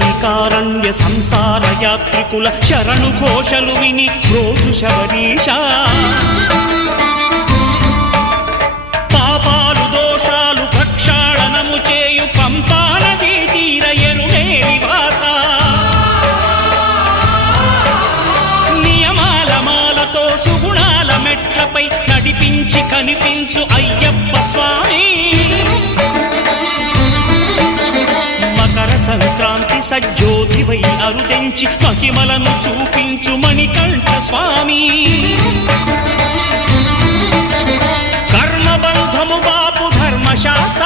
వల్మీకారణ్య సంసార యాత్రికుల శరణు ఘోషలు విని రోజు శబరీష పాపాలు దోషాలు ప్రక్షాళనము చేయు పంపా నదీ తీర ఎరుమే నివాస నియమాల మాలతో సుగుణాల మెట్లపై నడిపించి కనిపించు అయ్యప్ప స్వామి సంక్రాంతి సజ్జోతివై అరుదెంచి మహిమలను చూపించు మణికంఠ స్వామి కర్మబంధము బాపు ధర్మశాస్త్ర